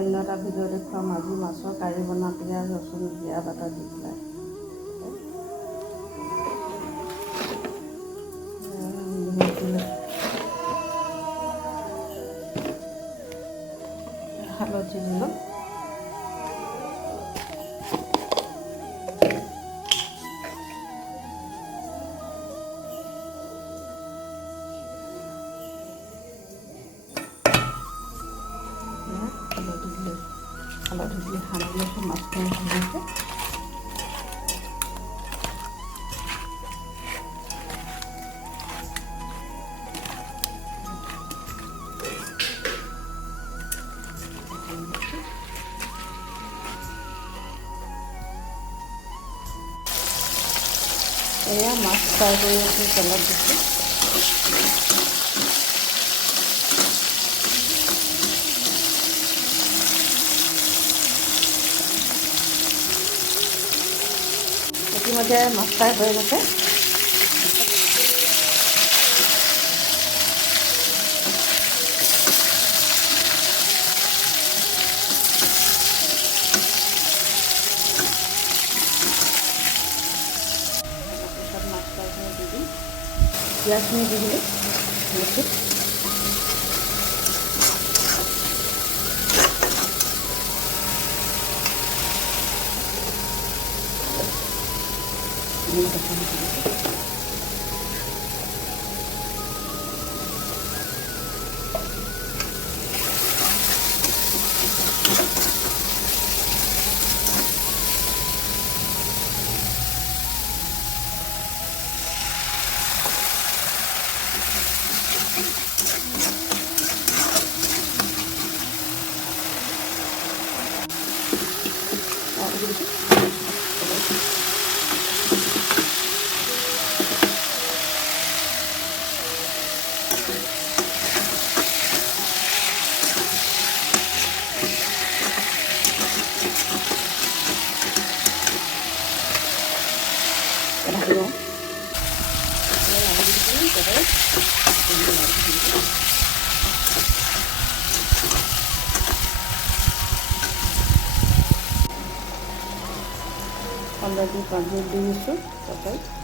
অন্য এটা ভিডিঅ' দেখুৱাম আজি মাছৰ কাৰি বনাম পিঁয়াজ ৰচুন জিৰা বাটা দি পেলাই। হালধি দিলোঁ, হালধি দি সানি লৈছোঁ মাছখিনি ধুনীয়াকৈ। এয়া মাছ ফ্ৰাই কৰি আছোঁ, তেলত দিছোঁ। ইতিমধ্যে মাছ ফ্ৰাই হৈ গৈছে। পিঁয়াজখিনি দি দিলোঁ মিক্সিত। অলৰেডি কমপ্লিট দিয়ে দিছোঁ তৰকাৰী।